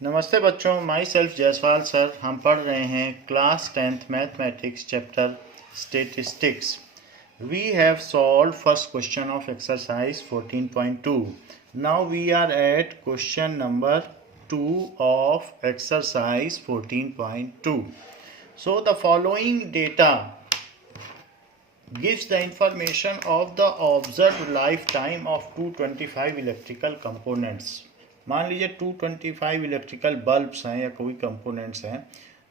नमस्ते बच्चों, my self Jaiswal sir. हम पढ़ रहे हैं class 10th mathematics chapter statistics. We have solve first question of exercise 14.2। Now we are at question number 2 of exercise 14.2. So the following data gives the information of the observed lifetime of 225 electrical components. मान लीजिए 225 electrical bulbs हैं या कोई components हैं,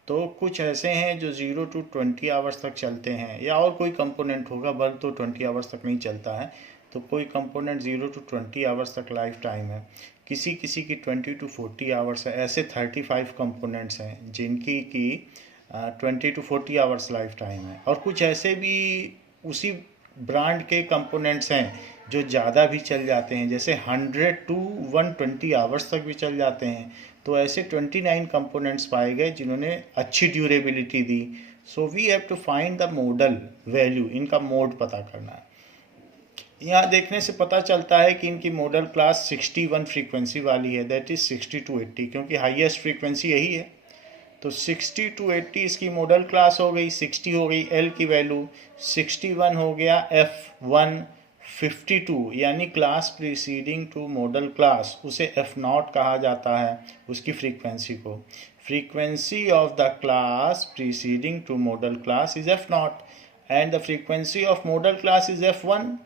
तो कुछ ऐसे हैं जो 0 to 20 आवर्स तक चलते हैं, या और कोई कंपोनेंट होगा। बल्ब तो 20 आवर्स तक नहीं चलता है, तो कोई कंपोनेंट 0 to 20 आवर्स तक लाइफ टाइम है, किसी किसी की 20 to 40 आवर्स है। ऐसे 35 कंपोनेंट्स हैं जिनकी की 20 to 40 आवर्स लाइफ टाइम है। और कुछ ऐसे भी उसी ब्रांड के कंपोनेंट्स हैं जो ज़्यादा भी चल जाते हैं, जैसे 100 to 120 आवर्स तक भी चल जाते हैं। तो ऐसे 29 कंपोनेंट्स पाए गए जिन्होंने अच्छी ड्यूरेबिलिटी दी। So we have to find the modal value, इनका मोड पता करना है। यहाँ देखने से पता चलता है कि इनकी मॉडल क्लास 61 फ्रीक्वेंसी वाली है, दैट इज़ 60 to 80, क्योंकि हाईएस्ट फ्रीक्वेंसी यही है। तो 60 to 80 इसकी मॉडल क्लास हो गई। 60 हो गई एल की वैल्यू, 61 हो गया F1, 52 यानी class preceding to modal class, उसे F0 कहा जाता है उसकी फ्रीक्वेंसी को। Frequency of the class preceding to modal class is F0 and the frequency of modal class is F1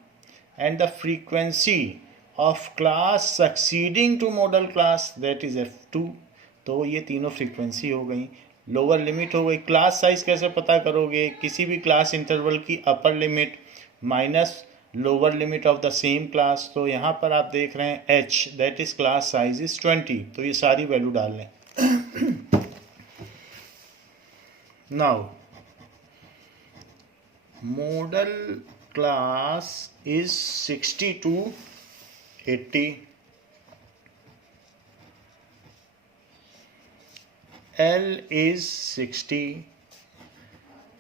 and the frequency of class succeeding to modal class that is F2। तो ये तीनों frequency हो गई, lower limit हो गई। Class size कैसे पता करोगे? किसी भी क्लास इंटरवल की अपर limit minus lower limit of the same class. तो यहाँ पर आप देख रहे हैं h, that is class size is 20। तो ये सारी वैल्यू डाल लें। Now model class is 60 to 80, L is 60,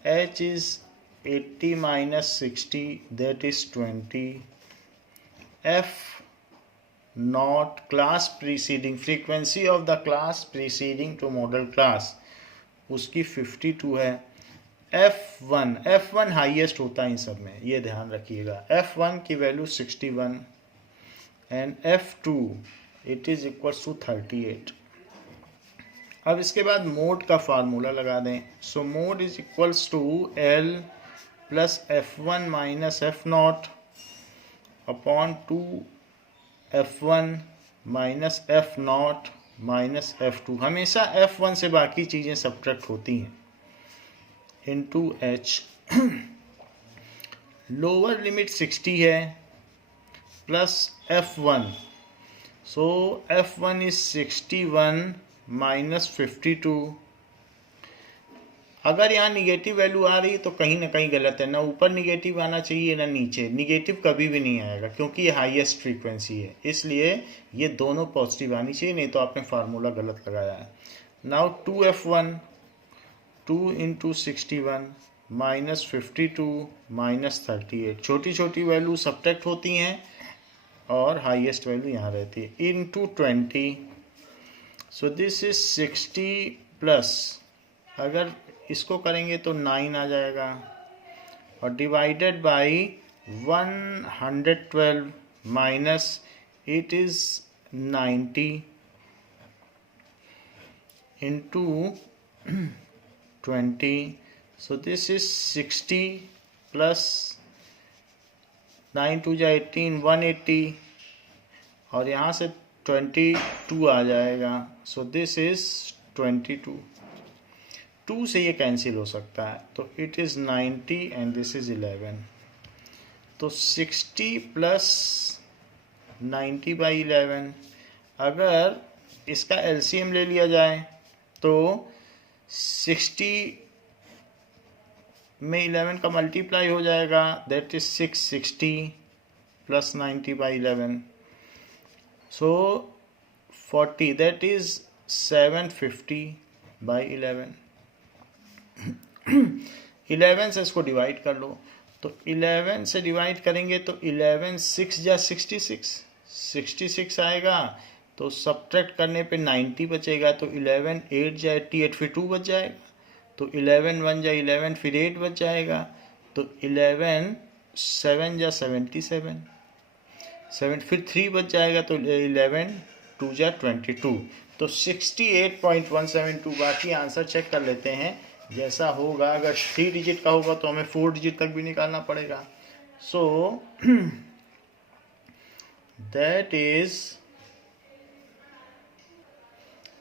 H is 80 minus 60, that is 20. F not class preceding, frequency of the class preceding to model class, उसकी 52 है। F1 highest होता है इन सब में, ये ध्यान रखिएगा। F1 की वैल्यू 61 and F2 it is equals to 38। अब इसके बाद मोड का फार्मूला लगा दें। So mode is equals to L plus F1 minus F0 upon 2 F1 minus F0 minus F2। हमेशा F1 से बाकी चीज़ें सब्ट्रैक्ट होती हैं, इनटू H। लोअर लिमिट 60 है plus F1, so F1 is 61 minus 52। अगर यहाँ निगेटिव वैल्यू आ रही तो कहीं ना कहीं गलत है, ना ऊपर निगेटिव आना चाहिए ना नीचे। निगेटिव कभी भी नहीं आएगा क्योंकि ये हाईएस्ट फ्रीक्वेंसी है, इसलिए ये दोनों पॉजिटिव आनी चाहिए, नहीं तो आपने फार्मूला गलत लगाया है। Now 2F1, 2 into 61 minus 52 minus 38। छोटी छोटी वैल्यू सब्ट्रैक्ट होती हैं और हाईएस्ट वैल्यू यहाँ रहती है, into 20। So this is 60 plus, अगर इसको करेंगे तो 9 आ जाएगा, और divided by 112 minus it is 90 into 20। So this is 60 plus 9 2 जा 18, 180, और यहाँ से 22 आ जाएगा। सो दिस इज 22। 2 से ये कैंसिल हो सकता है, तो it is 90 and this is 11। तो 60 प्लस 90 बाई 11, अगर इसका एलसीएम ले लिया जाए तो 60 में 11 का मल्टीप्लाई हो जाएगा, that is 660 plus 90 by 11, so 40, that is 750 by 11। 11 से इसको डिवाइड कर लो, तो 11 से डिवाइड करेंगे तो 11 6 जा 66 आएगा, तो सब्ट्रैक्ट करने पे 90 बचेगा, तो 11 8 जा 88, फिर 2 बच जाएगा, तो 11 1 जा 11, फिर 8 बच जाएगा, तो 11 7 जा 77, 7 फिर 3 बच जाएगा, तो 11 2 जा 22, तो 68.172। बाकी आंसर चेक कर लेते हैं जैसा होगा। अगर 3 डिजिट का होगा तो हमें 4 डिजिट तक भी निकालना पड़ेगा। So that is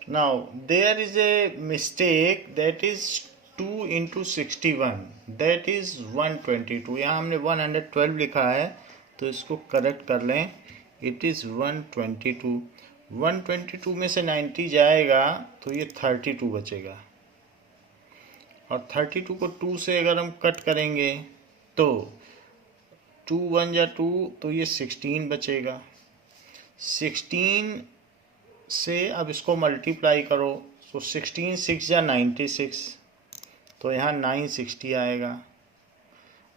now there is a mistake, that is 2 into 61, that is 122। यहाँ हमने 112 लिखा है, तो इसको करेक्ट कर लें, इट इज़ 122। 122 में से 90 जाएगा तो ये 32 बचेगा, और 32 को 2 से अगर हम कट करेंगे तो 2 1 जा 2, तो ये 16 बचेगा। 16 से अब इसको मल्टीप्लाई करो, तो 16 6 जा 96, तो यहाँ 960 आएगा,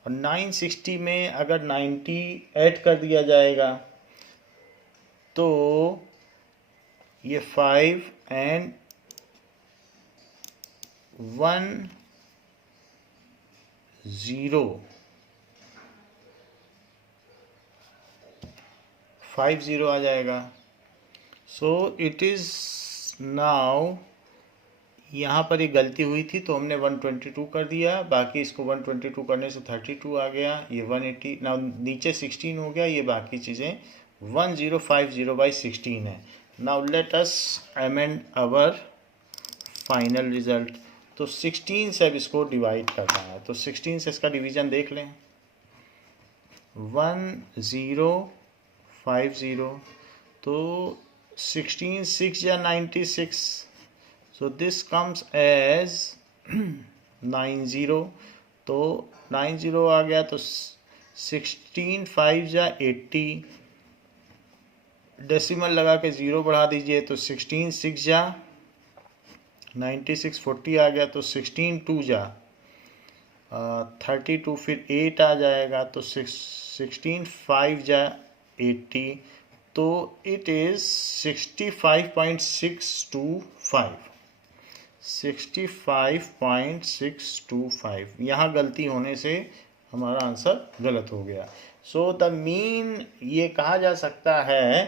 और 960 में अगर 90 ऐड कर दिया जाएगा तो ये 5 एंड 1 0 5 0 आ जाएगा। सो इट इज़ नाउ, यहाँ पर एक गलती हुई थी तो हमने 122 कर दिया, बाकी इसको 122 करने से 32 आ गया, ये 180 नाउ नीचे 16 हो गया, ये बाकी चीज़ें 1050/16 है। Now let us amend our final result. तो 16 से अब इसको डिवाइड करना है, तो 16 से इसका डिवीज़न देख लें, 1050, तो 16 6 या 96, so this comes as 90, तो 90 आ गया, तो 16 5 जा 80, डेसिमल लगा के 0 बढ़ा दीजिए, तो 16 6 जा 96, 40 आ गया, तो 16 2 जा 32, फिर 8 आ जाएगा, तो 16 5 जा 80, तो इट इज़ 65.625, 65.625। यहाँ गलती होने से हमारा आंसर गलत हो गया। सो द मीन ये कहा जा सकता है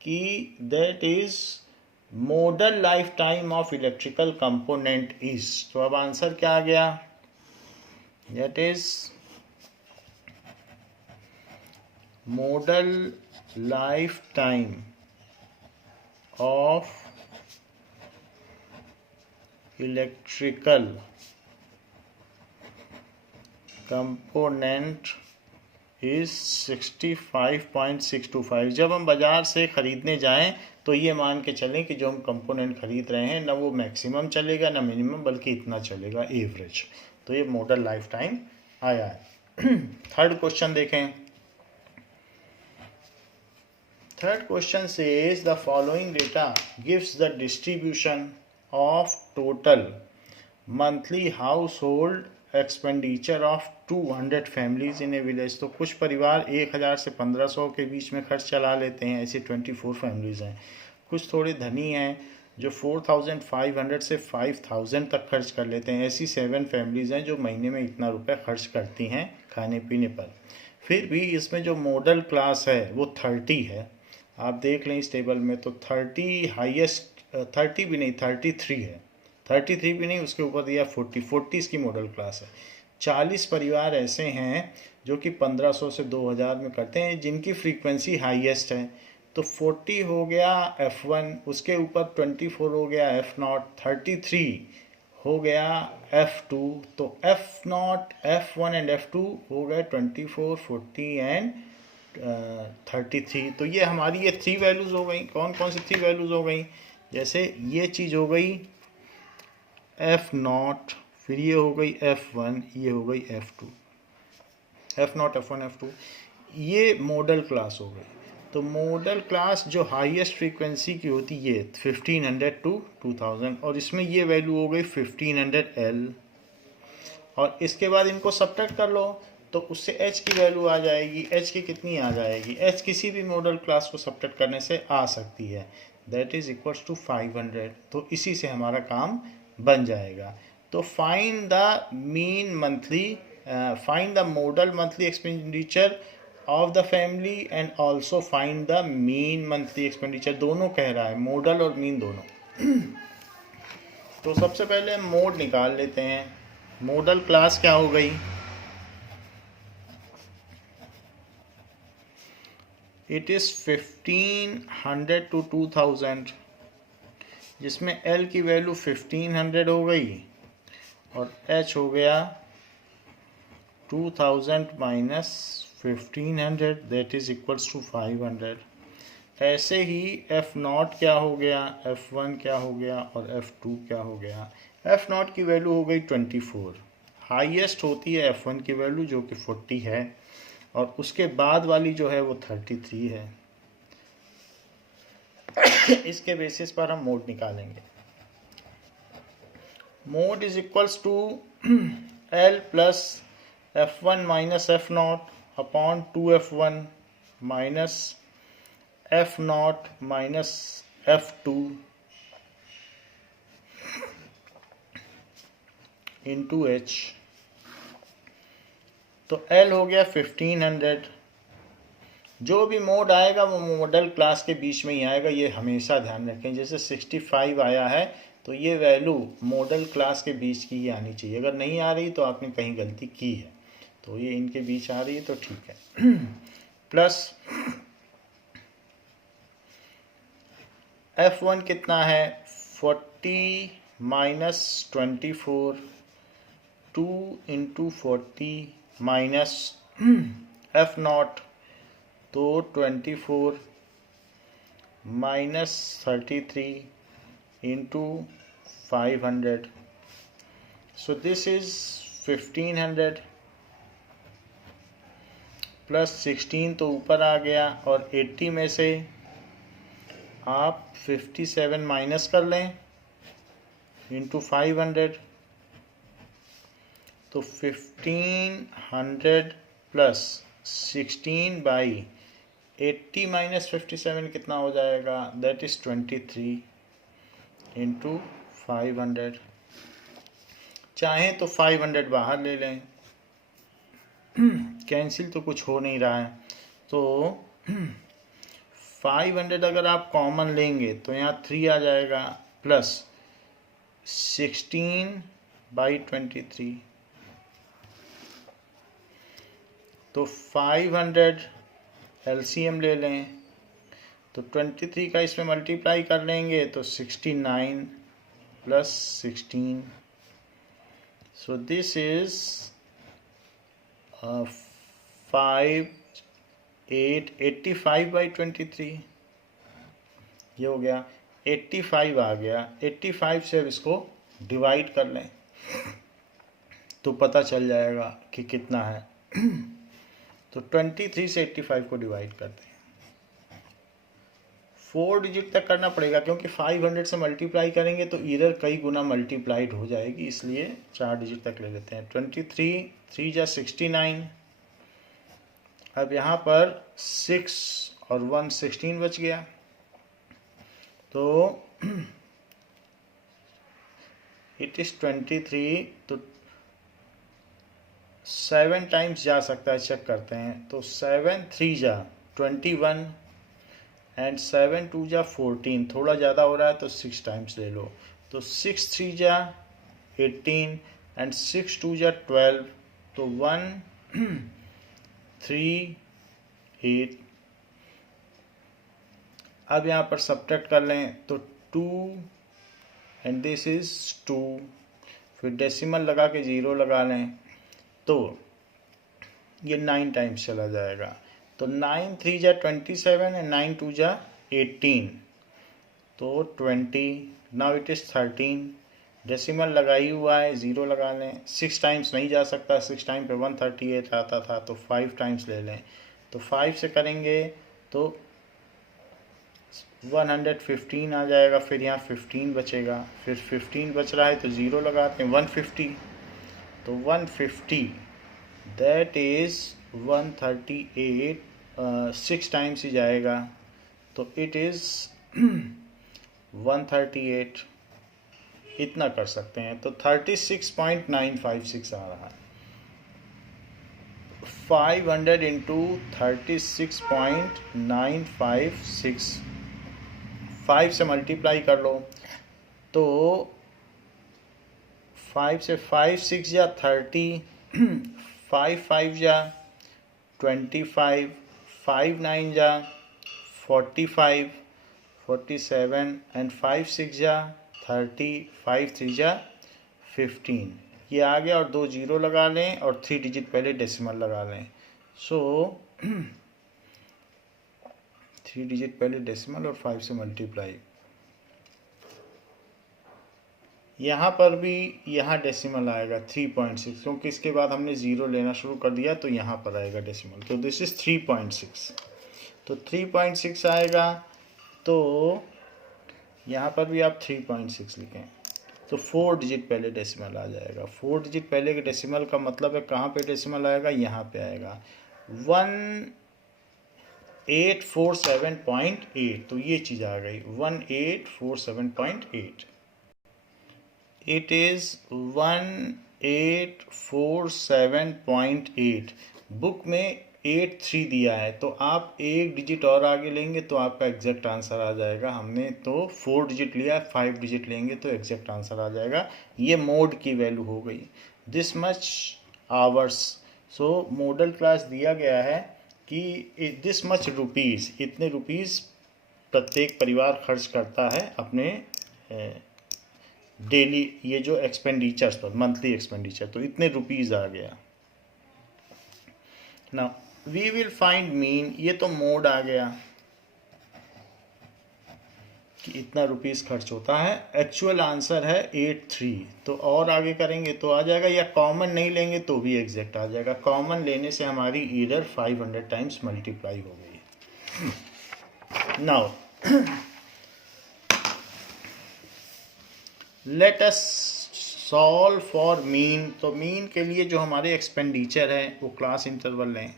कि that is model life time of electrical component is. तो अब आंसर क्या आ गया, that is model life time of electrical component is 65.625। जब हम बाज़ार से ख़रीदने जाएं तो ये मान के चलें कि जो हम कंपोनेंट ख़रीद रहे हैं ना वो मैक्सिमम चलेगा ना मिनिमम, बल्कि इतना चलेगा एवरेज। तो ये मॉडल लाइफ टाइम आया है। थर्ड क्वेश्चन देखें। Third question says the following data gives the distribution of total monthly house hold expenditure of 200 families in A village. तो कुछ परिवार 1000 से 1500 के बीच में खर्च चला लेते हैं, ऐसे 24 फैमिलीज़ हैं। कुछ थोड़े धनी हैं जो 4500 से 5000 तक खर्च कर लेते हैं, ऐसी 7 फैमिलीज़ हैं जो महीने में इतना रुपये खर्च करती हैं खाने पीने पर। फिर भी इसमें जो मॉडल क्लास है वो 30 है। आप देख लें इस टेबल में, तो 30 हाईएस्ट, 30 भी नहीं 33 है, 33 भी नहीं, उसके ऊपर दिया 40 इसकी मॉडल क्लास है। 40 परिवार ऐसे हैं जो कि 1500 से 2000 में करते हैं, जिनकी फ्रीक्वेंसी हाईएस्ट है। तो 40 हो गया F1, उसके ऊपर 24 हो गया F0, 33 हो गया F2, तो F0, F1 एंड F2 हो गए 24, 40 एंड 33। तो ये हमारी ये 3 वैल्यूज़ हो गई। कौन कौन सी 3 वैल्यूज़ हो गई, जैसे ये चीज़ हो गई F0, फिर ये हो गई F1, ये हो गई F2, F0 F1 F2, ये मॉडल क्लास हो गई। तो मॉडल क्लास जो हाईएस्ट फ्रीक्वेंसी की होती है 1500 to 2000, और इसमें ये वैल्यू हो गई 1500 L। और इसके बाद इनको सब्ट्रैक्ट कर लो, तो उससे h की वैल्यू आ जाएगी। h की कितनी आ जाएगी? h किसी भी मॉडल क्लास को सब्ट्रैक्ट करने से आ सकती है, दैट इज इक्वल्स टू 500। तो इसी से हमारा काम बन जाएगा। तो find the mean monthly, find the model monthly expenditure of the family and also find the mean monthly expenditure, दोनों कह रहा है, मॉडल और मीन दोनों। तो सबसे पहले हम मोड निकाल लेते हैं। मॉडल क्लास क्या हो गई? इट इज़ 1500 to 2000, जिसमें L की वैल्यू 1500 हो गई और H हो गया 2000 minus 1500, that is equals to 500। ऐसे ही F0 क्या हो गया, F1 क्या हो गया और F2 क्या हो गया? F0 की वैल्यू हो गई 24, हाईएस्ट होती है F1 की वैल्यू जो कि 40 है, और उसके बाद वाली जो है वो 33 है। इसके बेसिस पर हम मोड निकालेंगे। Mode is equals to L plus F1 minus F0 upon 2F1 minus F0 minus F2 into H। तो L हो गया 1500। जो भी मोड आएगा वो मॉडल क्लास के बीच में ही आएगा, ये हमेशा ध्यान रखें। जैसे 65 आया है तो ये वैल्यू मॉडल क्लास के बीच की ही आनी चाहिए। अगर नहीं आ रही तो आपने कहीं गलती की है, तो ये इनके बीच आ रही है तो ठीक है। प्लस F1 कितना है? 40 माइनस 24, 2 इंटू 40 माइनस F0, तो 24 minus 33 into 500, so this is 1500 plus 16 तो ऊपर आ गया, और 80 में से आप 57 माइनस कर लें इंटू 500, तो 1500 प्लस 16 बाई 80 माइनस 57 कितना हो जाएगा? That is 23 into 500। चाहें तो 500 बाहर ले लें, कैंसिल तो कुछ हो नहीं रहा है, तो 500 अगर आप कॉमन लेंगे तो यहाँ 3 आ जाएगा, प्लस 16 बाई 23, तो 500 LCM ले लें, तो 23 का इसमें मल्टीप्लाई कर लेंगे तो 69 plus 16, so this is 85 by 23, ये हो गया 85 आ गया। 85 से अब इसको डिवाइड कर लें तो पता चल जाएगा कि कितना है। तो 23 से 85 को डिवाइड करते हैं। 4 डिजिट तक करना पड़ेगा, क्योंकि 500 से मल्टीप्लाई करेंगे तो इधर कई गुना मल्टीप्लाइड हो जाएगी, इसलिए 4 डिजिट तक ले लेते हैं। 23 3 जा 69, अब यहाँ पर 6 और 1 16 बच गया, तो इट इज 23, तो 7 टाइम्स जा सकता है, चेक करते हैं। तो 7 3 जा 21 एंड 7 2 जा 14, थोड़ा ज़्यादा हो रहा है तो 6 टाइम्स ले लो, तो 6 3 जा 18 एंड 6 2 जा 12, तो 1 3 8। अब यहाँ पर सब्ट्रैक्ट कर लें तो 2 एंड दिस इज 2, फिर डेसिमल लगा के 0 लगा लें तो ये 9 टाइम्स चला जाएगा, तो 9 3 जा 27 एंड 9 2 जा 18, तो 20। नाउ इट इज़ 13, डेसिमल लगाई हुआ है, 0 लगा लें। 6 टाइम्स नहीं जा सकता, 6 टाइम पे 138 आता था, तो 5 टाइम्स ले लें, तो 5 से करेंगे तो 115 आ जाएगा, फिर यहाँ 15 बचेगा, फिर 15 बच रहा है तो 0 लगाते हैं, 150, तो 150 दैट इज़ 138, 6 टाइम्स ही जाएगा तो इट इज़ 138, इतना कर सकते हैं तो 36.956 आ रहा है। 500 इंटू 36.956, 5 से मल्टीप्लाई कर लो तो 5 से 5 6 या 30, 5 5 या 25, 5 9 या 45, 47 एंड 5 6 या 30, 5 3 या 15, ये आ गया। और 2 जीरो लगा लें और 3 डिजिट पहले डेसिमल लगा लें। सो 3 डिजिट पहले डेसिमल और 5 से मल्टीप्लाई। यहाँ पर भी यहाँ डेसिमल आएगा 3.6, क्योंकि इसके बाद हमने ज़ीरो लेना शुरू कर दिया तो यहाँ पर आएगा डेसिमल, तो दिस इज़ 3.6। तो 3.6 आएगा, तो यहाँ पर भी आप 3.6 लिखें तो 4 डिजिट पहले डेसिमल आ जाएगा। 4 डिजिट पहले के डेसिमल का मतलब है कहाँ पे डेसिमल आएगा, यहाँ पे आएगा 1847.8, तो ये चीज़ आ गई 1847.8। It is 1847.8। बुक में 83 दिया है, तो आप एक डिजिट और आगे लेंगे तो आपका एग्जैक्ट आंसर आ जाएगा। हमने तो 4 डिजिट लिया है, 5 डिजिट लेंगे तो एग्जैक्ट आंसर आ जाएगा। ये मोड की वैल्यू हो गई, this much hours. So model class दिया गया है कि दिस मच रुपीज़, इतने रुपीज़ प्रत्येक परिवार खर्च करता है अपने डेली, ये जो एक्सपेंडिचर्स पर, मंथली एक्सपेंडिचर, तो इतने रुपीज़ आ गया ना। वी विल फाइंड मीन, ये तो मोड आ गया कि इतना रुपीज़ खर्च होता है। एक्चुअल आंसर है 83, तो और आगे करेंगे तो आ जाएगा, या कॉमन नहीं लेंगे तो भी एग्जैक्ट आ जाएगा। कॉमन लेने से हमारी एरर 500 टाइम्स मल्टीप्लाई हो गई। Now let us solve for mean. तो मीन के लिए जो हमारे एक्सपेंडिचर है वो क्लास इंटरवल लें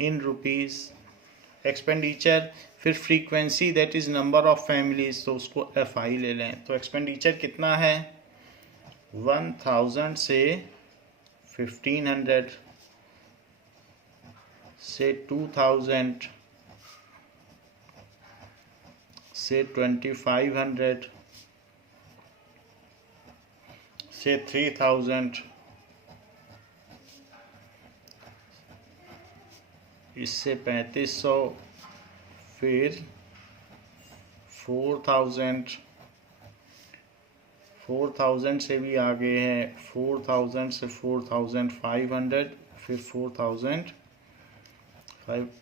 इन रुपीज़, एक्सपेंडिचर, फिर frequency that is number of families, तो उसको FI ले लें। तो एक्सपेंडिचर कितना है, 1000 से 1500 से 2000 से 2500 से 3000, इससे 3500, फिर 4000 से भी आगे है, 4000 से 4500, फिर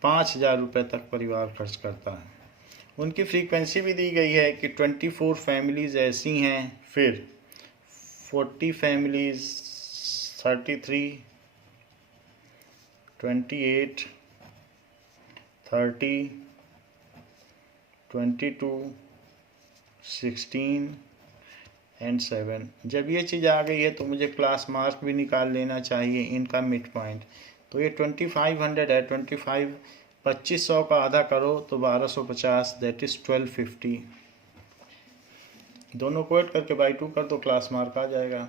5000 रुपये तक परिवार खर्च करता है। उनकी फ्रीक्वेंसी भी दी गई है कि 24 फैमिलीज़ ऐसी हैं, फिर 40 फैमिलीज़, 33, 28, 30, 22, 16 एंड 7। जब ये चीज़ आ गई है तो मुझे क्लास मार्क भी निकाल लेना चाहिए, इनका मिड पॉइंट। तो ये 2500 है, 2500 का आधा करो तो 1250, दैट इज़ 1250। दोनों को ऐड करके बाई 2 कर दो, क्लास मार्क आ जाएगा।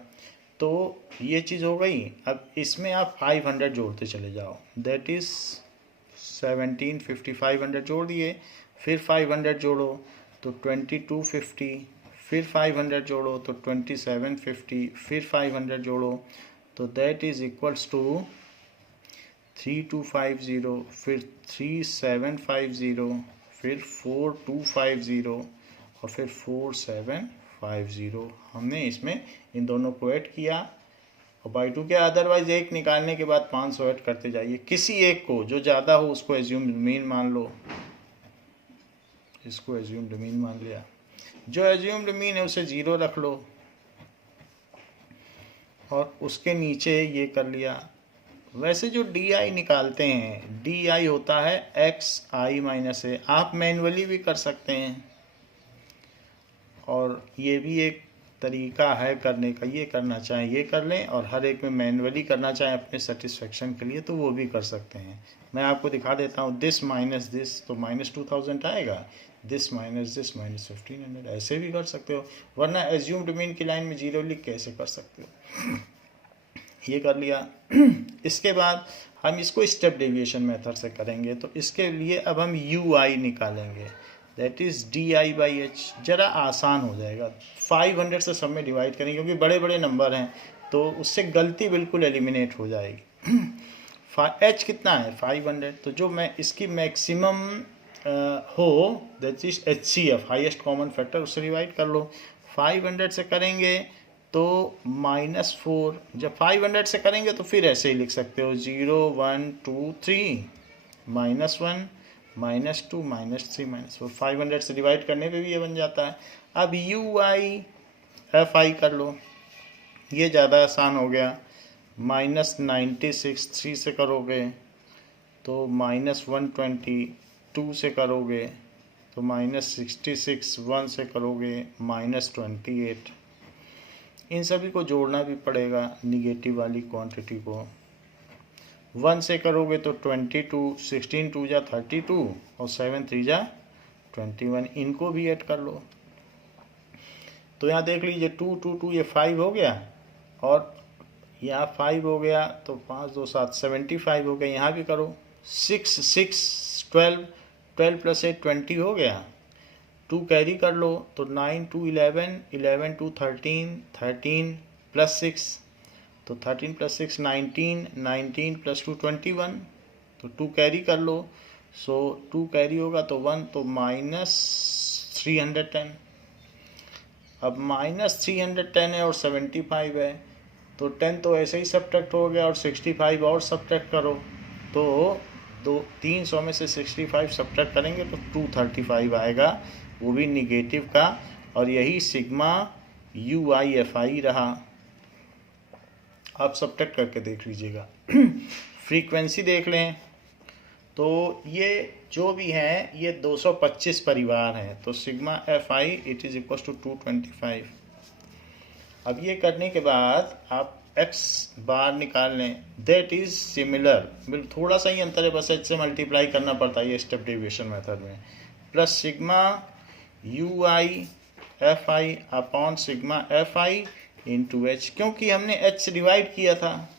तो ये चीज़ हो गई। अब इसमें आप 500 जोड़ते चले जाओ, दैट इज़ 1750, 500 जोड़ दिए, फिर 500 जोड़ो तो 2250, फिर 500 जोड़ो तो 2750, फिर 500 जोड़ो तो दैट इज़ इक्वल्स टू 3250, फिर 3750, फिर 4250 और फिर 4750। हमने इसमें इन दोनों को ऐड किया और बाई 2 किया। अदरवाइज एक निकालने के बाद 500 ऐड करते जाइए। किसी एक को जो ज़्यादा हो उसको एज्यूम्ड मीन मान लो, इसको एज्यूम्ड मीन मान लिया। जो एज्यूम्ड मीन है उसे 0 रख लो और उसके नीचे ये कर लिया। वैसे जो DI निकालते हैं, DI होता है XI माइनस A। आप मैनुअली भी कर सकते हैं और ये भी एक तरीका है करने का, ये करना चाहें ये कर लें, और हर एक में मैनुअली करना चाहें अपने सेटिस्फेक्शन के लिए तो वो भी कर सकते हैं। मैं आपको दिखा देता हूँ, दिस माइनस दिस तो -2000 आएगा, दिस माइनस 1500, ऐसे भी कर सकते हो, वरना एज्यूम्ड मीन की लाइन में जीरो लिख के ऐसे कर सकते हो। ये कर लिया। इसके बाद हम इसको स्टेप डेविएशन मेथड से करेंगे, तो इसके लिए अब हम UI निकालेंगे, दैट इज़ DI/H। ज़रा आसान हो जाएगा, 500 से सब में डिवाइड करेंगे क्योंकि बड़े बड़े नंबर हैं तो उससे गलती बिल्कुल एलिमिनेट हो जाएगी। H कितना है 500, तो जो मैं इसकी मैक्सिमम हो that is HCF, highest common factor, उससे डिवाइड कर लो। 500 से करेंगे तो -4, जब 500 से करेंगे तो फिर ऐसे ही लिख सकते हो 0 1 2 3 -1 -2 -3 -4, 500 से डिवाइड करने पे भी ये बन जाता है। अब UI/FI कर लो, ये ज़्यादा आसान हो गया। -96 3 से करोगे तो -122 से करोगे तो -66 1 से करोगे -28। इन सभी को जोड़ना भी पड़ेगा, निगेटिव वाली क्वांटिटी को। 1 से करोगे तो 22, 16 2 जा 32 और 7 3 जा 21, इनको भी ऐड कर लो। तो यहाँ देख लीजिए 2 2 2 ये 5 हो गया, और यहाँ 5 हो गया तो 5 2 7 75 हो गया। यहाँ भी करो 6 6 12 12 + 8 20 हो गया। 2 कैरी कर लो तो 9 2 11 11 2 13 13 + 6 तो 13 + 6 19 19 + 2 21, तो 2 कैरी कर लो, सो 2 कैरी होगा तो 1, तो -310। अब -310 है और 75 है, तो 10 तो ऐसे ही सब्ट्रैक्ट हो गया और 65 और सब्ट्रैक्ट करो, तो 300 में से 65 सब्ट्रैक्ट करेंगे तो 235 आएगा, वो भी निगेटिव का, और यही सिग्मा UI/FI रहा। आप सब्ट्रैक्ट करके देख लीजिएगा। फ्रीक्वेंसी देख लें, तो ये जो भी हैं ये 225 परिवार हैं, तो sigma FI it is equal to 225। अब ये करने के बाद आप x बार निकाल लें, दैट इज सिमिलर, थोड़ा सा ही अंतर है, बस h से मल्टीप्लाई करना पड़ता है ये स्टेप डेविएशन मेथड में, plus sigma UI/FI upon sigma FI into H, क्योंकि हमने h से डिवाइड किया था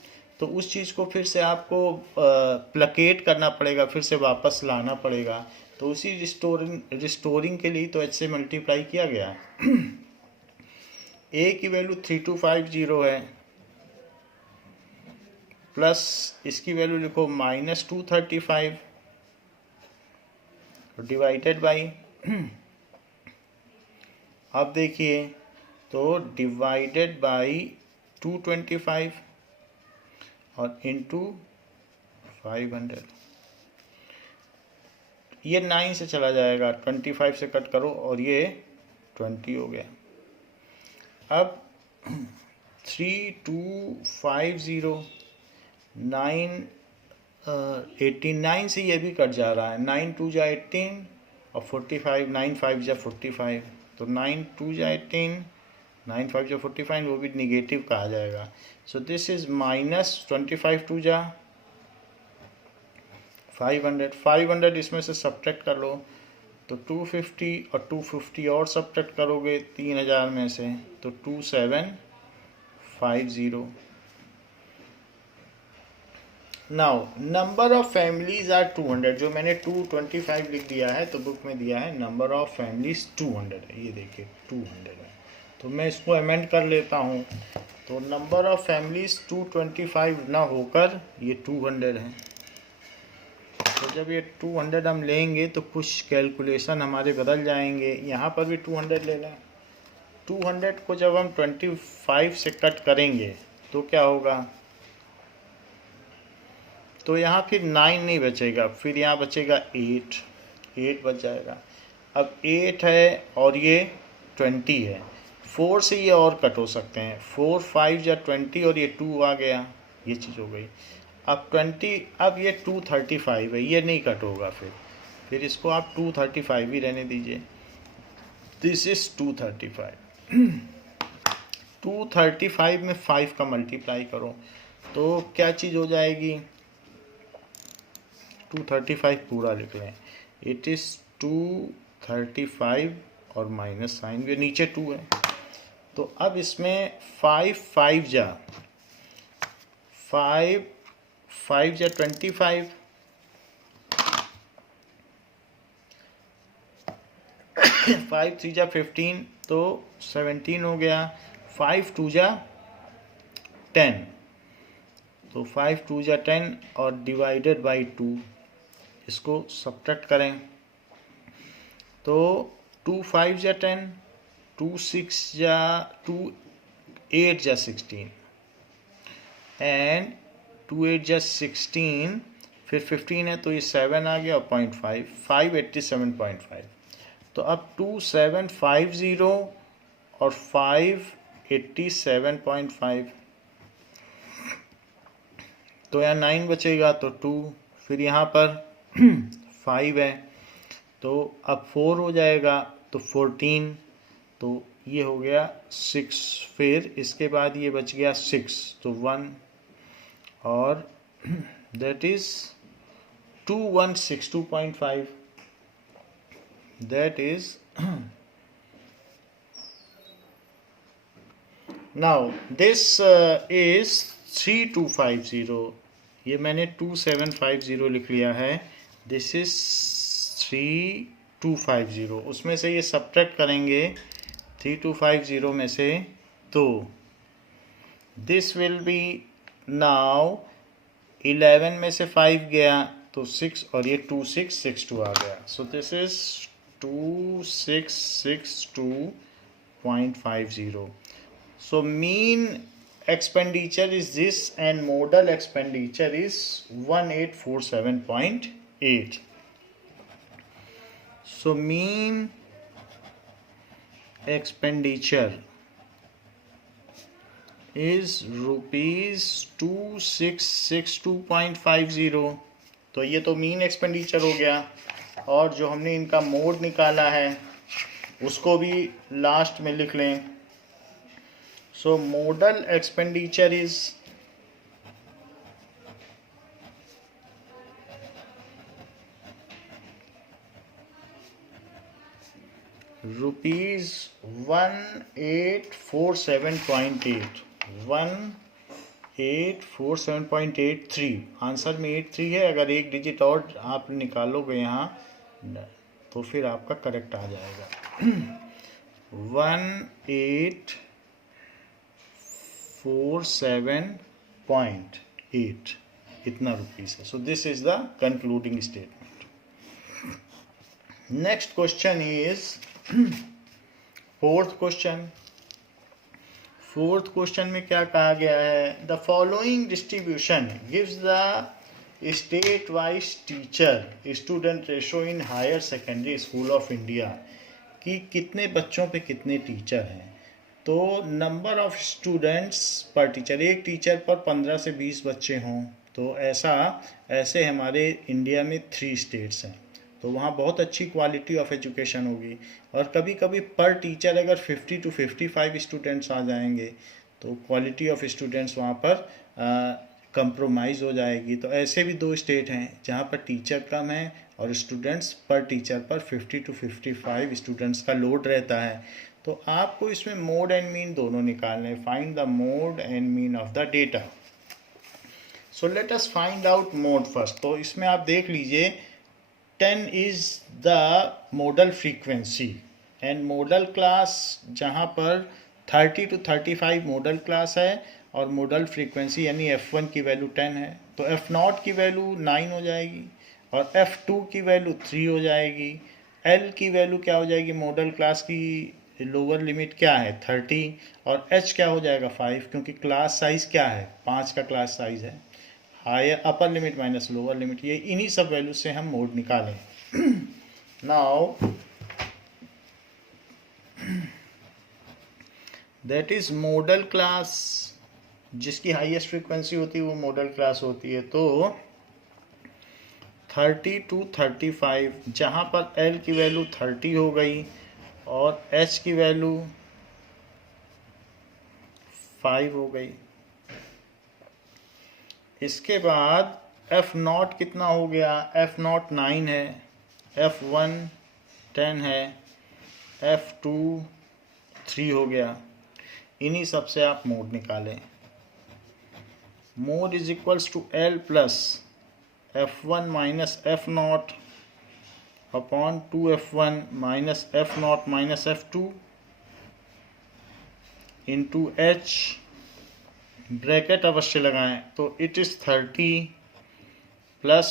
तो उस चीज़ को फिर से आपको प्लकेट करना पड़ेगा, फिर से वापस लाना पड़ेगा, तो उसी रिस्टोरिंग के लिए तो h से मल्टीप्लाई किया गया। A की वैल्यू 3250 है, प्लस इसकी वैल्यू लिखो -235 डिवाइडेड बाई, अब देखिए तो डिवाइडेड बाई 225 और इंटू 500, ये 9 से चला जाएगा, 25 से कट करो और ये 20 हो गया। अब 3250 9 89 से ये भी कट जा रहा है, 9 2 जा 18 और 45 9 5 जा 45, तो 9 2 जा 18 9 5 जा 45, वो भी निगेटिव का आ जाएगा। सो दिस इज -25 2 जा 500 इसमें से सब्ट्रैक्ट कर लो तो 250 और 250 और सब्ट्रैक्ट करोगे 3000 में से तो 2750। Now number of families are 200, जो मैंने 225 लिख दिया है तो बुक में दिया है नंबर ऑफ फैमिलीज 200 है, ये देखिए 200 है, तो मैं इसको अमेंड कर लेता हूँ, तो नंबर ऑफ फैमिलीज 225 ना होकर ये 200 है। तो जब ये 200 हम लेंगे तो कुछ कैलकुलेशन हमारे बदल जाएंगे, यहाँ पर भी 200 ले लें। 200 को जब हम 25 से कट करेंगे तो क्या होगा, तो यहाँ फिर 9 नहीं बचेगा, फिर यहाँ बचेगा 8 बच जाएगा। अब 8 है और ये 20 है, 4 से ये और कट हो सकते हैं, 4 5 या 20 और ये 2 आ गया, ये चीज़ हो गई। अब 20, अब ये 235 है, ये नहीं कट होगा, फिर इसको आप 235 ही रहने दीजिए, दिस इज 235। 235 में 5 का मल्टीप्लाई करो तो क्या चीज़ हो जाएगी, 235 पूरा लिख लें, इट इज़ 235 और माइनस साइन भी नीचे 2 है। तो अब इसमें 5 5 जा 5 5 जा 25, 5 3 जा 15 तो 17 हो गया, 5 2 जा 10 तो 5 2 जा 10 और डिवाइडेड बाई 2, इसको सब्ट्रैक्ट करें तो 2 5 जा 10, 2 6 जा 2 8 जा 16 एंड 2 8 जा 16, फिर 15 है तो ये 7 आ गया और 0.5, 587.5। तो अब 2750 और 587.5, तो यहाँ 9 बचेगा तो 2, फिर यहाँ पर 5 है तो अब 4 हो जाएगा तो 14, तो ये हो गया 6, फिर इसके बाद ये बच गया 6 तो 1 और that is 2162.5, that is now this is 3250, ये मैंने 2750 लिख लिया है, दिस इज 3250, उसमें से ये सब्ट्रैक्ट करेंगे 3250 में से, तो दिस विल बी नाउ 11 में से 5 गया तो 6 और ये 2662 आ गया, सो this is 2662.50। So mean expenditure is this and modal expenditure is 1847.8. So mean expenditure is rupees 2662.50। तो ये तो मीन एक्सपेंडिचर हो गया, और जो हमने इनका मोड निकाला है उसको भी लास्ट में लिख लें। So modal expenditure is rupees 1847.8, 1847.83। Answer में 83 है, अगर एक डिजिट और आप निकालोगे यहाँ तो फिर आपका करेक्ट आ जाएगा। 1847.8 इतना रुपीस है। So this is the concluding statement. Next question is fourth question में क्या कहा गया है, the following distribution gives the state wise teacher student ratio in higher secondary school of India, कि कितने बच्चों पे कितने टीचर हैं। तो नंबर ऑफ स्टूडेंट्स पर टीचर, एक टीचर पर 15 से 20 बच्चे हों, तो ऐसे हमारे इंडिया में 3 स्टेट्स हैं, तो वहाँ बहुत अच्छी क्वालिटी ऑफ एजुकेशन होगी। और कभी कभी पर टीचर अगर 50 to 55 स्टूडेंट्स आ जाएंगे तो क्वालिटी ऑफ स्टूडेंट्स वहाँ पर कंप्रोमाइज़ हो जाएगी। तो ऐसे भी 2 स्टेट हैं जहाँ पर टीचर कम है और स्टूडेंट्स पर टीचर पर 50 to 55 स्टूडेंट्स का लोड रहता है। तो आपको इसमें मोड एंड मीन दोनों निकालने, find the mode and mean of the data. So let us find out mode first. तो इसमें आप देख लीजिए 10 is the model frequency and model class, जहाँ पर 30 to 35 मोडल क्लास है और मोडल फ्रीक्वेंसी यानी F1 की वैल्यू 10 है, तो F0 की वैल्यू 9 हो जाएगी और F2 की वैल्यू 3 हो जाएगी। L की वैल्यू क्या हो जाएगी, मॉडल क्लास की लोअर लिमिट क्या है 30, और H क्या हो जाएगा 5, क्योंकि क्लास साइज क्या है 5 का क्लास साइज है। Higher upper limit minus lower limit, ये इन्हीं सब वैल्यू से हम मोड निकालें। Now that is modal class, जिसकी हाईएस्ट फ्रीक्वेंसी होती है वो मॉडल क्लास होती है। तो 30 to 35, जहाँ पर L की वैल्यू 30 हो गई और H की वैल्यू 5 हो गई। इसके बाद F0 कितना हो गया, F0 9 है, F1 10 है, F2 3 हो गया। इन्हीं सब से आप मोड निकालें। Mode is equals to L plus F1 minus F0 upon 2F1 minus F0 minus F2 into H, bracket अवश्य लगाएं। तो इट इज़ 30 प्लस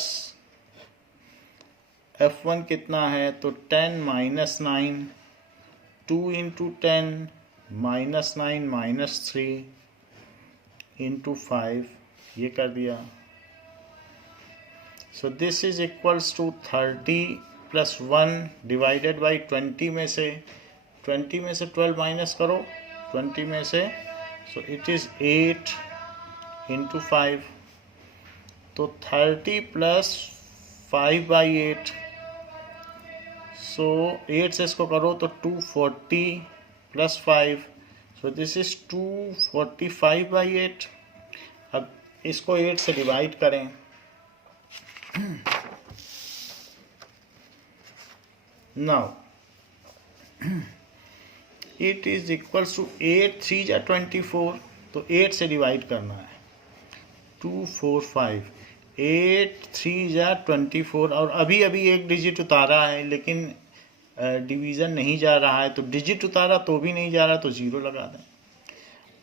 F1 कितना है, तो 10 minus 9, 2 into 10 minus 9 minus 3 into 5, ये कर दिया। So this is equals to 30 plus 1 divided by 20 में से 12 माइनस करो 20 में से, सो इट इज़ 8 इंटू 5। तो 30 प्लस 5/8, सो 8 से इसको करो तो 240 प्लस 5, सो दिस इज 245/8। अब इसको 8 से डिवाइड करें। Now it is equals to 8 3 जा 24, तो 8 से डिवाइड करना है। 245, 8 3 जा 24, और अभी अभी एक डिजिट उतारा है लेकिन डिवीज़न नहीं जा रहा है, तो डिजिट उतारा तो भी नहीं जा रहा, तो 0 लगा दें।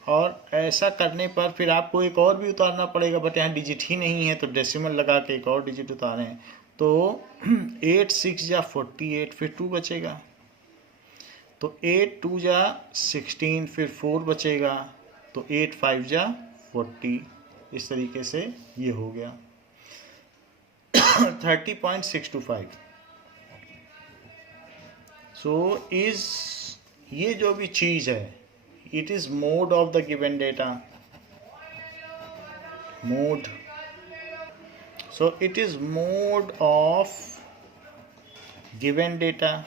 और ऐसा करने पर फिर आपको एक और भी उतारना पड़ेगा, बट यहाँ डिजिट ही नहीं है, तो डेसिमल लगा के एक और डिजिट उतारें। तो 8 6 जा 48, फिर 2 बचेगा, तो 8 2 जा 16, फिर 4 बचेगा, तो 8 5 जा 40। इस तरीके से ये हो गया 30.625। सो इज ये जो भी चीज़ है, it is mode of the given data, mode. So it is mode of given data.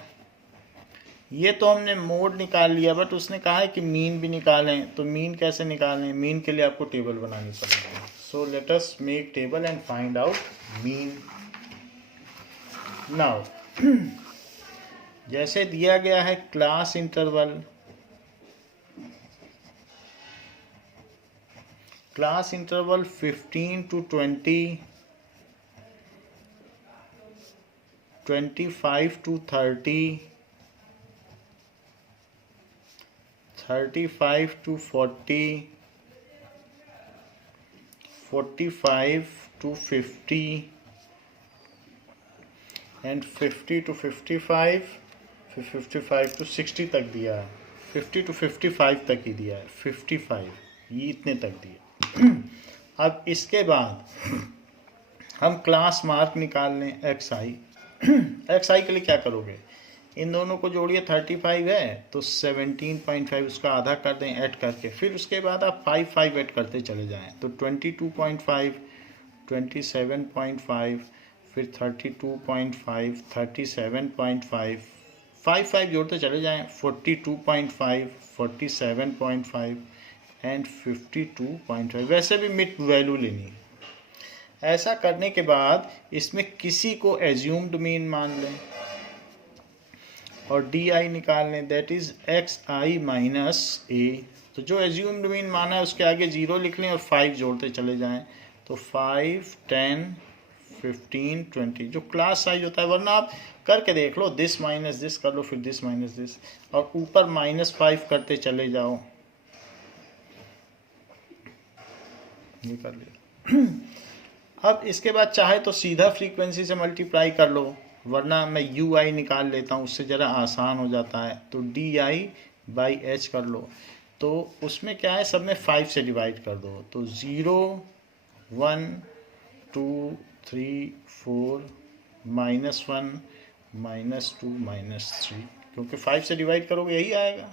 ये तो हमने मोड निकाल लिया, बट उसने कहा है कि मीन भी निकालें, तो मीन कैसे निकालें? मीन के लिए आपको टेबल बनानी पड़ेगी। So let us make table and find out mean. Now जैसे दिया गया है class interval, class interval 15 to 20, 25 to 30, 35 to 40, 45 to 50 and 50 to 55, फिर 55 to 60 तक दिया है। 50 to 55 तक ही दिया है, 55 ये इतने तक दिया। अब इसके बाद हम क्लास मार्क निकाल लें एक्स आई। एक्स आई के लिए क्या करोगे, इन दोनों को जोड़िए, 35 है तो 17.5 उसका आधा कर दें ऐड करके, फिर उसके बाद आप 5 ऐड करते चले जाएं, तो 22.5, 27.5, फिर 32.5, 37.5, 5 जोड़ते चले जाएं, 42.5, 47.5 एंड 52.5। वैसे भी मिड वैल्यू लेनी है। ऐसा करने के बाद इसमें किसी को एज्यूम्ड मीन मान लें और डी आई निकाल लें, that is X I minus A. तो जो एज्यूम्ड मीन माना है उसके आगे 0 लिख लें और 5 जोड़ते चले जाएं, तो 5, 10, 15, 20 जो क्लास साइज होता है। वरना आप करके देख लो, दिस माइनस दिस कर लो, फिर दिस माइनस दिस, और ऊपर -5 करते चले जाओ, ये कर लिया। अब इसके बाद चाहे तो सीधा फ्रीक्वेंसी से मल्टीप्लाई कर लो, वरना मैं यू आई निकाल लेता हूँ, उससे ज़रा आसान हो जाता है, तो डी आई बाई एच कर लो। तो उसमें क्या है, सब में 5 से डिवाइड कर दो, तो 0, 1, 2, 3, 4, -1, -2, -3, क्योंकि 5 से डिवाइड करोगे यही आएगा।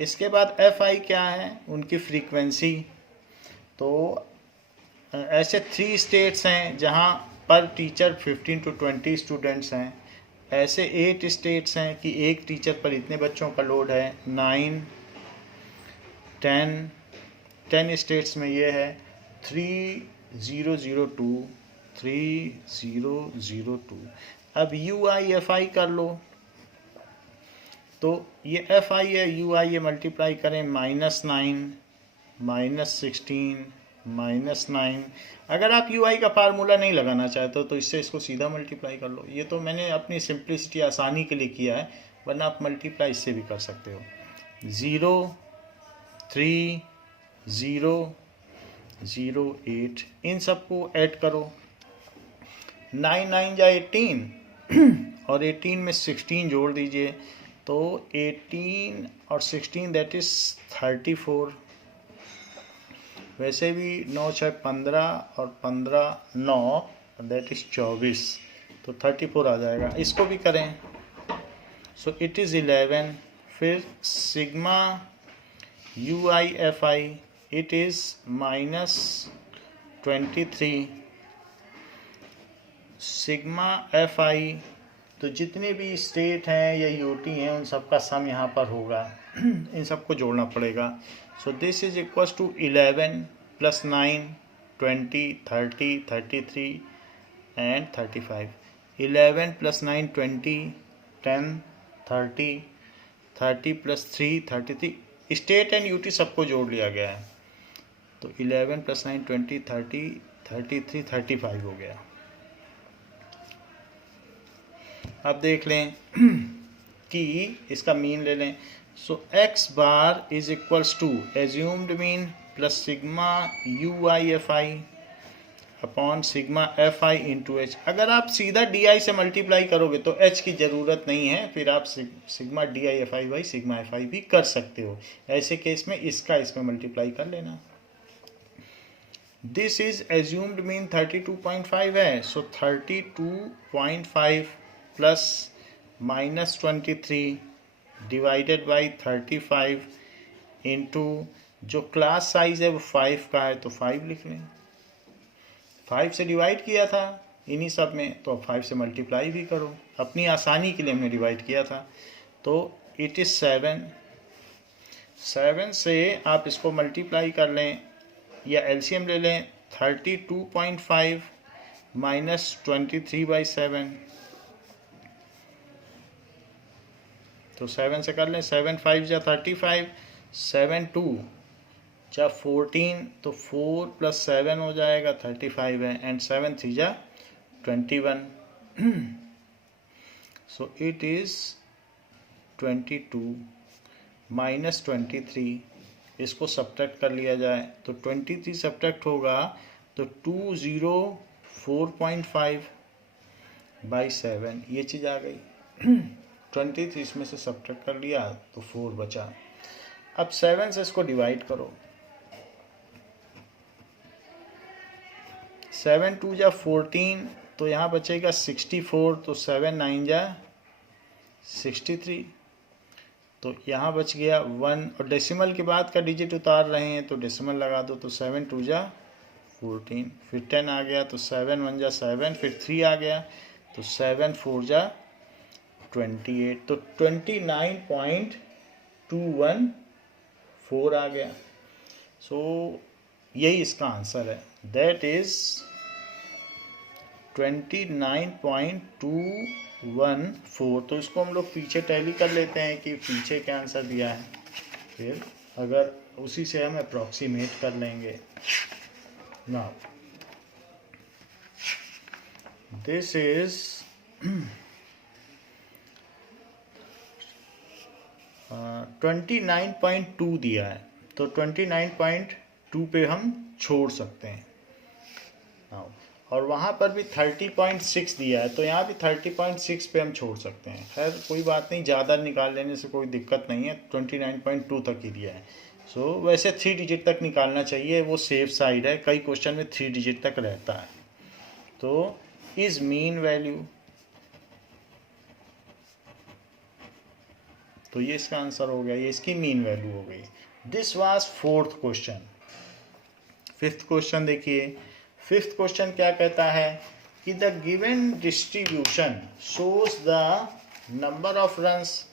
इसके बाद एफ आई क्या है, उनकी फ्रीक्वेंसी। तो ऐसे 3 स्टेट्स हैं जहाँ पर टीचर 15 to 20 स्टूडेंट्स हैं। ऐसे 8 स्टेट्स हैं कि एक टीचर पर इतने बच्चों का लोड है, 9, 10, 10 स्टेट्स में ये है 3002 3002। अब UIFI कर लो, तो ये FI है, UI ये मल्टीप्लाई करें -9 -16 -9। अगर आप UI का फार्मूला नहीं लगाना चाहते हो तो इससे इसको सीधा मल्टीप्लाई कर लो। ये तो मैंने अपनी सिंप्लिसिटी आसानी के लिए किया है, वरना आप मल्टीप्लाई इससे भी कर सकते हो। 0 3 0 0 8, इन सबको ऐड करो। 9 9 जा 18 और 18 में 16 जोड़ दीजिए, तो 18 और 16 दैट इज 34। वैसे भी 9 6 15 और 15 9 दैट इज 24, तो 34 आ जाएगा। इसको भी करें, सो इट इज़ 11। फिर sigma UIFI it is -23। Sigma FI, तो जितने भी स्टेट हैं या UT हैं उन सबका सम यहाँ पर होगा। इन सबको जोड़ना पड़ेगा। So this is equals to 11 + 9 20 30 33 and 35। 11 + 9 20 10 30 30 + 3 33। State and UT सबको जोड़ लिया गया है, तो 11 + 9 20 30 33 35 हो गया। अब देख लें कि इसका मीन ले लें। So x bar is equals to assumed mean plus sigma UIFI upon sigma FI into H। अगर आप सीधा DI से मल्टीप्लाई करोगे तो H की ज़रूरत नहीं है, फिर आप sigma DIFI by sigma FI भी कर सकते हो। ऐसे केस में इसका इसमें मल्टीप्लाई कर लेना। दिस इज एज्यूम्ड मीन 32.5 है, सो 32.5 प्लस -23 डिवाइडेड बाई 35 इंटू जो क्लास साइज है वो 5 का है, तो 5 लिख लें। 5 से डिवाइड किया था इन्हीं सब में, तो अब 5 से मल्टीप्लाई भी करो। अपनी आसानी के लिए हमने डिवाइड किया था, तो इट इज़ 7। 7 से आप इसको मल्टीप्लाई कर लें या LCM ले लें। 32.5 -23/7, तो 7 से कर लें। 7 5 जा 35, 7 2 जा 14, तो 4 + 7 हो जाएगा 35 है, एंड 7 3 जा 21। So it is 22 -23। इसको सब्ट्रैक्ट कर लिया जाए तो 23 सब्ट्रैक्ट होगा तो 204.5/7 ये चीज़ आ गई। 23 इसमें से सब्ट्रैक्ट कर लिया तो 4 बचा। अब 7 से इसको डिवाइड करो। 7 2 जा 14, तो यहाँ बचेगा 64, तो 7 9 जा 63, तो यहाँ बच गया 1। और डेसिमल के बाद का डिजिट उतार रहे हैं तो डेसिमल लगा दो, तो 7 2 जा 14, फिर 10 आ गया, तो 7 1 जा 7, फिर 3 आ गया, तो 7 4 जा 28, तो 29.214 आ गया। सो यही इसका आंसर है, दैट इज 29.214। तो इसको हम लोग पीछे टैली कर लेते हैं कि पीछे क्या आंसर दिया है, फिर अगर उसी से हम अप्रॉक्सीमेट कर लेंगे। नाउ दिस इज 29.2 दिया है, तो 29.2 पे हम छोड़ सकते हैं। नाउ और वहाँ पर भी 30.6 दिया है, तो यहाँ भी 30.6 पे हम छोड़ सकते हैं। खैर कोई बात नहीं, ज़्यादा निकाल लेने से कोई दिक्कत नहीं है, 29.2 तक ही दिया है। सो वैसे 3 डिजिट तक निकालना चाहिए, वो सेफ साइड है। कई क्वेश्चन में 3 डिजिट तक रहता है। तो इज मीन वैल्यू, तो ये इसका आंसर हो गया, ये इसकी मीन वैल्यू हो गई। This was 4th question. 5th question देखिए। 5th क्वेश्चन क्या कहता है कि the given distribution shows the number of runs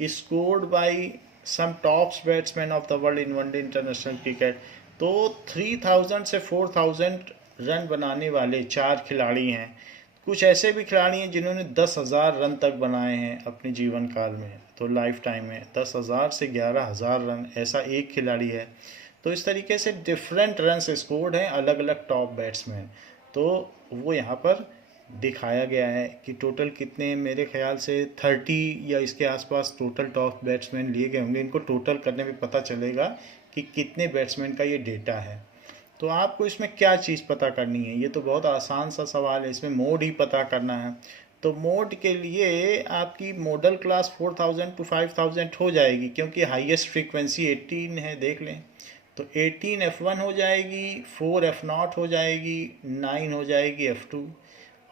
scored by some top batsman of the world in one day international cricket. तो 3000 से 4000 रन बनाने वाले 4 खिलाड़ी हैं। कुछ ऐसे भी खिलाड़ी हैं जिन्होंने 10,000 रन तक बनाए हैं अपने जीवन काल में, तो लाइफ टाइम में 10,000 से 11,000 रन, ऐसा एक खिलाड़ी है। तो इस तरीके से डिफरेंट रन स्कोर्ड हैं अलग अलग टॉप बैट्समैन। तो वो यहाँ पर दिखाया गया है कि टोटल कितने, मेरे ख्याल से 30 या इसके आसपास टोटल टॉप बैट्समैन लिए गए होंगे। इनको टोटल करने में पता चलेगा कि कितने बैट्समैन का ये डेटा है। तो आपको इसमें क्या चीज़ पता करनी है, ये तो बहुत आसान सा सवाल है, इसमें मोड ही पता करना है। तो मोड के लिए आपकी मॉडल क्लास 4000 to 5000 हो जाएगी, क्योंकि हाईएस्ट फ्रीक्वेंसी 18 है, देख लें। तो 18 F1 हो जाएगी, 4 F0 हो जाएगी, 9 हो जाएगी F2।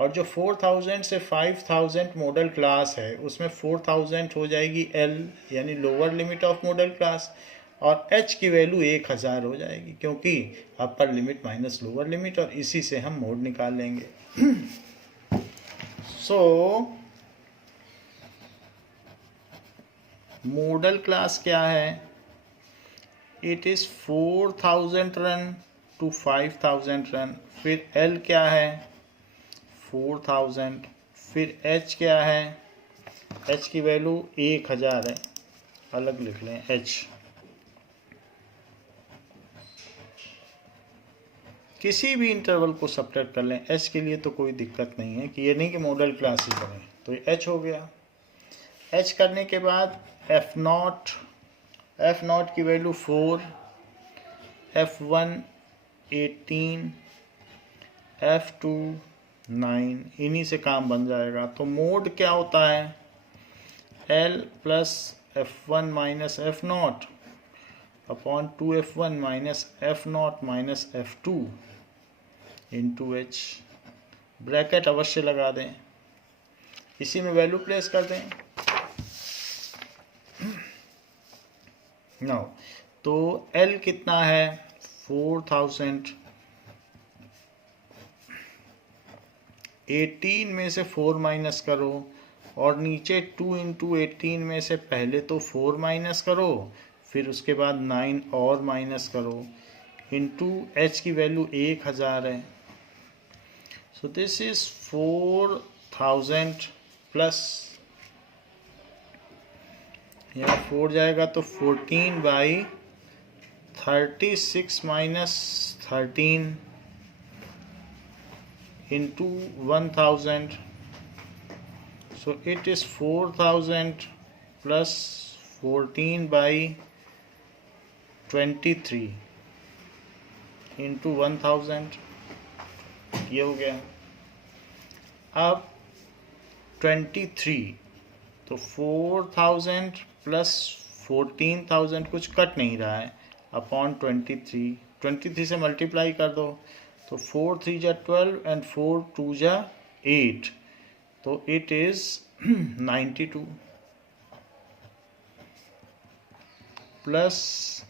और जो 4000 से 5000 मॉडल क्लास है उसमें 4000 हो जाएगी L, यानी lower limit of modal class, और H की वैल्यू 1000 हो जाएगी, क्योंकि अपर लिमिट माइनस लोअर लिमिट, और इसी से हम मोड निकाल लेंगे। सो मॉडल क्लास क्या है? It is 4000 run to 5000 run. फिर L क्या है? 4000। फिर H क्या है? H की वैल्यू 1000 है, अलग लिख लें H। किसी भी इंटरवल को सब्ट्रैक्ट कर लें, H के लिए तो कोई दिक्कत नहीं है कि ये नहीं कि मॉडल क्लास ही करें। तो ये H हो गया। H करने के बाद F0 की वैल्यू 4, F1 18, F2 9, इन्हीं से काम बन जाएगा। तो मोड क्या होता है? L plus F1 minus F0 upon 2F1 minus F0 minus F2 into H। Bracket अवश्य लगा दें, इसी में वैल्यू प्लेस कर दें। नाउ तो L कितना है? 4000। 18 में से 4 माइनस करो, और नीचे 2 इंटू 18 में से पहले तो 4 माइनस करो, फिर उसके बाद 9 और माइनस करो, इंटू H की वैल्यू 1000 है। सो दिस इज 4000 प्लस, यहाँ 4 जाएगा तो 14/36 minus 13 into 1000. So it is 4000 plus 14/23 into 1000, ये हो गया। अब 23, तो 4000 प्लस 14000 कुछ कट नहीं रहा है, अपॉन 23 से मल्टीप्लाई कर दो, तो 4 3 जा 12 एंड 4 2 जा 8, तो इट इज 92 प्लस,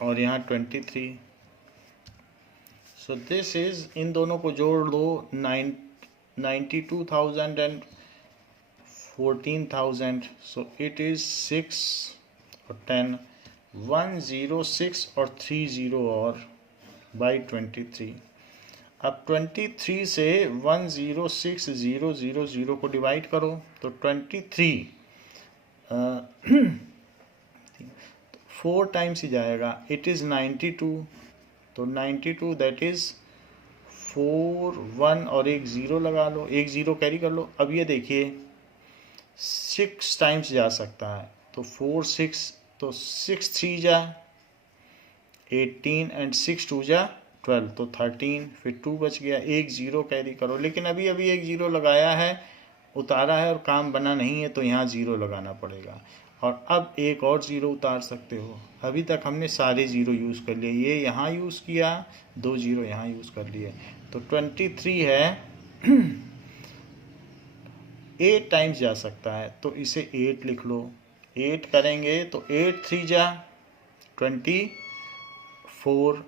और यहाँ 23। सो दिस इज, इन दोनों को जोड़ दो, 92,000 एंड 14,000, सो इट इज 6 और 10, 106 और 30 और बाई 23। अब 23 से 106,000 को डिवाइड करो, तो 23 4 टाइम्स ही जाएगा, इट इज़ 92, तो 92 दैट इज़ 4 1 और एक 0 लगा लो, एक 0 कैरी कर लो। अब ये देखिए 6 टाइम्स जा सकता है, तो 4 6, तो 6 3 जा 18 एंड 6 2 जा 12, तो 13, फिर 2 बच गया, एक 0 कैरी करो। लेकिन अभी एक 0 लगाया है, उतारा है और काम बना नहीं है, तो यहाँ 0 लगाना पड़ेगा, और अब एक और 0 उतार सकते हो। अभी तक हमने सारे 0 यूज़ कर लिए, ये यहाँ यूज़ किया, 2 0 यहाँ यूज़ कर लिए, तो 23 है 8 टाइम्स जा सकता है, तो इसे 8 लिख लो। 8 करेंगे तो 8 3 जा 24,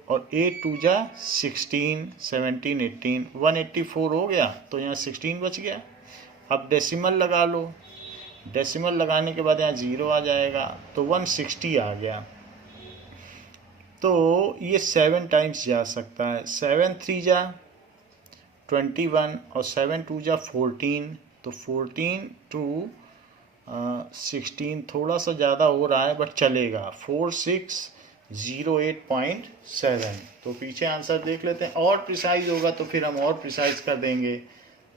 और 8 2 जा 16 17 18, 184 हो गया, तो यहाँ 16 बच गया। अब डेसिमल लगा लो, डेसिमल लगाने के बाद यहाँ 0 आ जाएगा, तो 160 आ गया। तो ये 7 टाइम्स जा सकता है। 7 3 जा 21 और 7 2 जा 14, तो 14 टू 16 थोड़ा सा ज़्यादा हो रहा है बट चलेगा। 4608.7। तो पीछे आंसर देख लेते हैं, और प्रिसाइज होगा तो फिर हम और प्रिसाइज कर देंगे,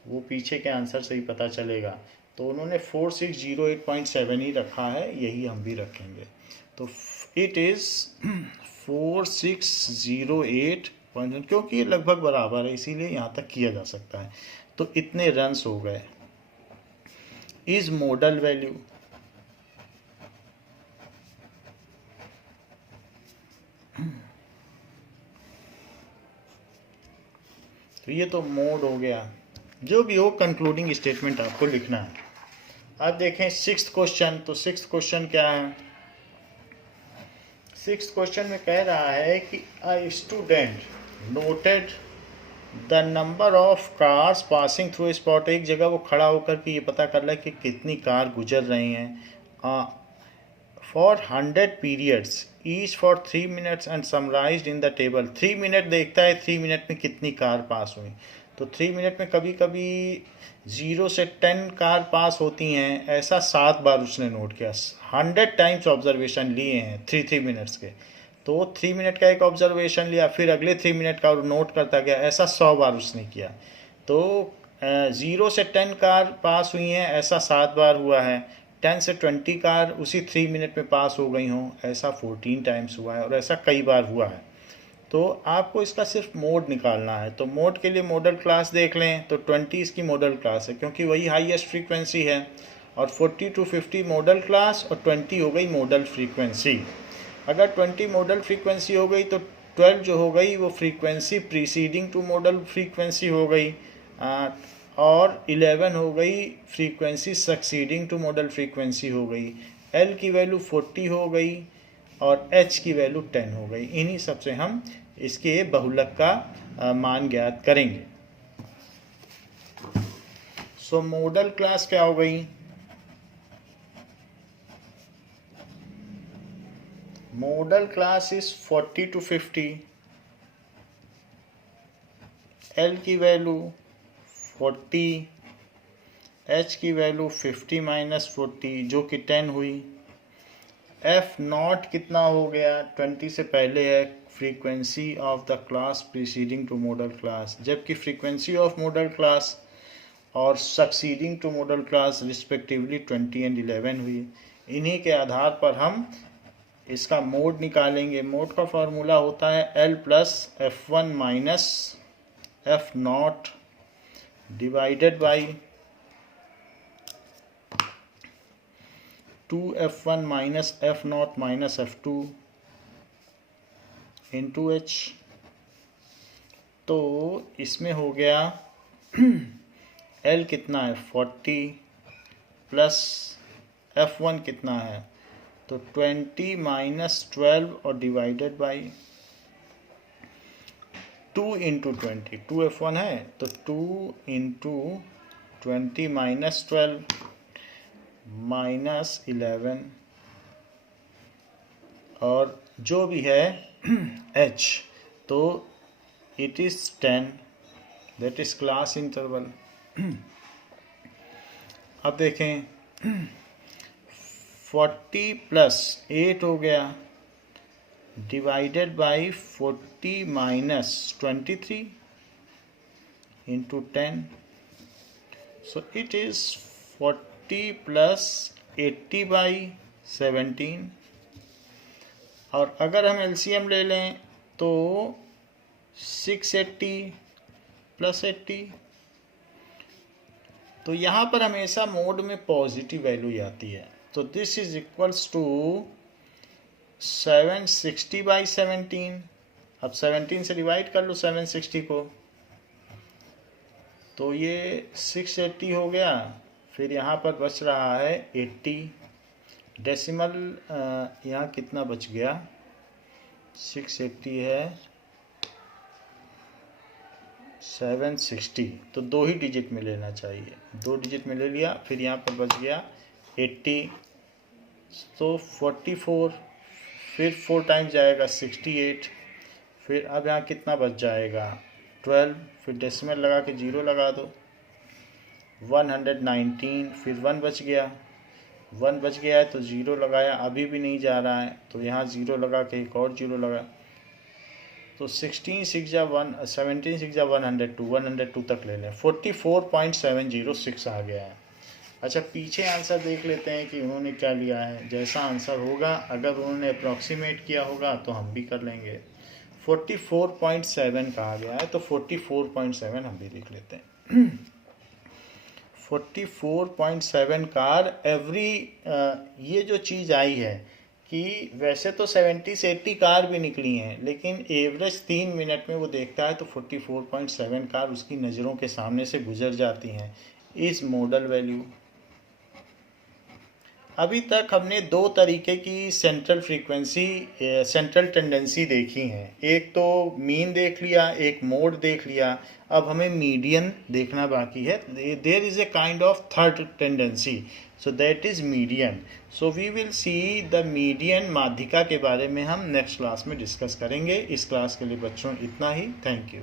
वो पीछे के आंसर से ही पता चलेगा। तो उन्होंने 4608.7 ही रखा है, यही हम भी रखेंगे। तो इट इज़ 4608, क्योंकि ये लगभग बराबर है इसीलिए यहाँ तक किया जा सकता है। तो इतने रन्स हो गए। इज मॉडल वैल्यू, तो ये तो मोड हो गया। जो भी हो कंक्लूडिंग स्टेटमेंट आपको लिखना है। अब देखें 6th क्वेश्चन। तो 6th क्वेश्चन क्या है? 6th क्वेश्चन में कह रहा है कि a student noted the number of cars passing through spot. एक जगह वो खड़ा होकर के ये पता कर रहा है कि कितनी कार गुजर रही हैं for 100 periods each for 3 minutes and summarised in the table. 3 minute देखता है 3 मिनट में कितनी कार पास हुई। तो 3 मिनट में कभी कभी 0 से 10 कार पास होती हैं, ऐसा 7 बार उसने नोट किया। 100 टाइम्स ऑब्जर्वेशन लिए हैं 3 मिनट्स के। तो 3 मिनट का एक ऑब्जर्वेशन लिया, फिर अगले 3 मिनट का नोट करता गया, ऐसा 100 बार उसने किया। तो 0 से 10 कार पास हुई हैं, ऐसा 7 बार हुआ है। 10 से 20 कार उसी 3 मिनट में पास हो गई हों, ऐसा 14 टाइम्स हुआ है, और ऐसा कई बार हुआ है। तो आपको इसका सिर्फ मोड निकालना है। तो मोड के लिए मॉडल क्लास देख लें, तो 20 इसकी मॉडल क्लास है क्योंकि वही हाईएस्ट फ्रीक्वेंसी है, और 40 to 50 मॉडल क्लास और 20 हो गई मॉडल फ्रीक्वेंसी। अगर 20 मॉडल फ्रीक्वेंसी हो गई तो 12 जो हो गई वो frequency preceding to modal frequency हो गई, और 11 हो गई frequency succeeding to modal frequency हो गई। एल की वैल्यू 40 हो गई और एच की वैल्यू 10 हो गई। इन्हीं सब से हम इसके बहुलक का मान ज्ञात करेंगे। सो मॉडल क्लास क्या हो गई? Model class is 40 to 50। L की वैल्यू 40, एच की वैल्यू 50 माइनस 40 जो कि 10 हुई। एफ नॉट कितना हो गया? 20 से पहले है frequency of the class preceding to modal class, जबकि फ्रीक्वेंसी ऑफ मॉडल क्लास और succeeding to modal class respectively 20 and 11 हुई। इन्हीं के आधार पर हम इसका मोड निकालेंगे। मोड का फॉर्मूला होता है L plus F1 minus F not divided by 2F1 minus F not minus F2 into H. तो इसमें हो गया एल कितना है 40 प्लस F1 कितना है तो 20 माइनस 12 और डिवाइडेड बाई 2 इंटू 20। 2F1 है तो 2 इंटू 20 माइनस 12 माइनस 11 और जो भी है h, तो it is 10, that is class interval. अब देखें 40 प्लस 8 हो गया divided by 40 minus 23 into 10, so it is 40 plus 80 by 17। और अगर हम एलसीएम ले लें तो 680 प्लस 80। तो यहाँ पर हमेशा मोड में पॉजिटिव वैल्यू आती है, तो this is equals to 760 by 17। अब 17 से डिवाइड कर लो 760 को, तो ये 680 हो गया। फिर यहाँ पर बच रहा है 80 डेसिमल, यहाँ कितना बच गया 680 है 760, तो 2 ही डिजिट में लेना चाहिए, 2 डिजिट में ले लिया। फिर यहाँ पर बच गया 80, तो 44 फिर 4 टाइम्स जाएगा 68, फिर अब यहाँ कितना बच जाएगा 12, फिर डेसिमल लगा के 0 लगा दो, 119, फिर 1 बच गया, 1 बच गया है तो 0 लगाया, अभी भी नहीं जा रहा है तो यहाँ 0 लगा के एक और 0 लगा, तो 16 6 जा 1 17 6 जा 102 तक ले लें, 44.706 आ गया है। अच्छा पीछे आंसर देख लेते हैं कि उन्होंने क्या लिया है। जैसा आंसर होगा, अगर उन्होंने अप्रॉक्सीमेट किया होगा तो हम भी कर लेंगे। 44.7 कहा गया है तो 44.7 हम भी लिख लेते हैं। 44.7 कार एवरी, ये जो चीज़ आई है कि वैसे तो 70 से 80 कार भी निकली हैं, लेकिन एवरेज 3 मिनट में वो देखता है तो 44.7 कार उसकी नज़रों के सामने से गुजर जाती हैं। इस मॉडल वैल्यू, अभी तक हमने 2 तरीके की सेंट्रल फ्रीक्वेंसी, सेंट्रल टेंडेंसी देखी हैं। एक तो मीन देख लिया, एक मोड देख लिया, अब हमें मीडियन देखना बाकी है। There is a kind of third tendency, so that is median. So we will see the median माध्यिका के बारे में हम नेक्स्ट क्लास में डिस्कस करेंगे। इस क्लास के लिए बच्चों इतना ही। Thank you.